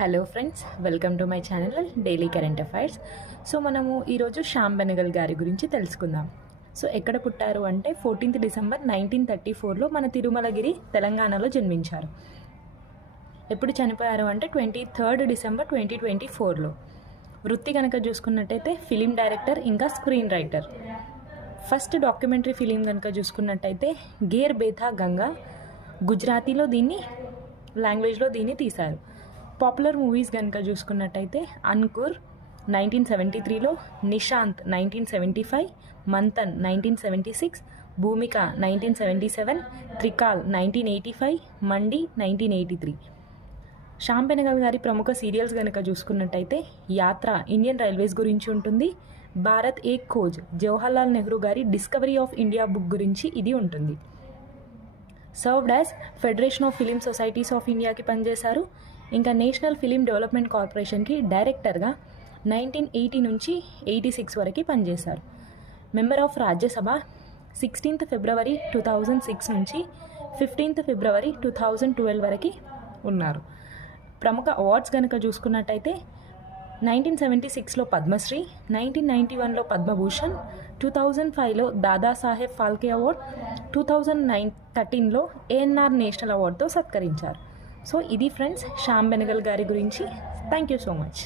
Hello friends, welcome to my channel daily current affairs. So మనము ఈరోజు శ్యామ్ బెనగల్ గారి గురించి తెలుసుకుందాం. సో ఎక్కడ పుట్టారు అంటే 14th డిసెంబర్ 1934లో మన తిరుమలగిరి తెలంగాణలో జన్మించారు. ఎప్పుడు చనిపోయారు అంటే 23rd డిసెంబర్ 2024లో. వృత్తి కనుక చూసుకున్నట్టయితే ఫిలిం డైరెక్టర్ ఇంకా screen writer. First documentary film కనుక చూసుకున్నట్టయితే గేర్ బేథా గంగా, గుజరాతీలో లాంగ్వేజ్లో దీన్ని తీశారు. పాపులర్ మూవీస్ కనుక చూసుకున్నట్టయితే అంకుర్ 1973లో, నిశాంత్ 1975, మంతన్ 1976, భూమిక 1977, త్రికాల్ 1985, మండి 1983. శ్యామ్ బెనగల్ గారి ప్రముఖ సీరియల్స్ కనుక చూసుకున్నట్టయితే యాత్ర ఇండియన్ రైల్వేస్ గురించి ఉంటుంది. భారత్ ఏక్ ఖోజ్ జవహర్లాల్ నెహ్రూ గారి డిస్కవరీ ఆఫ్ ఇండియా బుక్ గురించి ఇది ఉంటుంది. Served as federation of film societies of ఇండియాకి పనిచేశారు. ఇంకా నేషనల్ ఫిలిం డెవలప్మెంట్ కార్పొరేషన్కి డైరెక్టర్గా 1980 నుంచి 86 వరకు పనిచేశారు. మెంబర్ ఆఫ్ రాజ్యసభ 16th ఫిబ్రవరి 2006 నుంచి 15th ఫిబ్రవరి 2012 వరకు ఉన్నారు. ప్రముఖ అవార్డ్స్ కనుక చూసుకున్నట్టయితే 1976లో పద్మశ్రీ, 1991లో పద్మభూషణ్, 2005లో దాదాసాహెబ్ ఫాల్కే అవార్డ్, 2013లో ANR నేషనల్ అవార్డుతో సత్కరించారు. సో ఇది ఫ్రెండ్స్ శ్యామ్ బెనగల్ గారి గురించి. Thank you so much.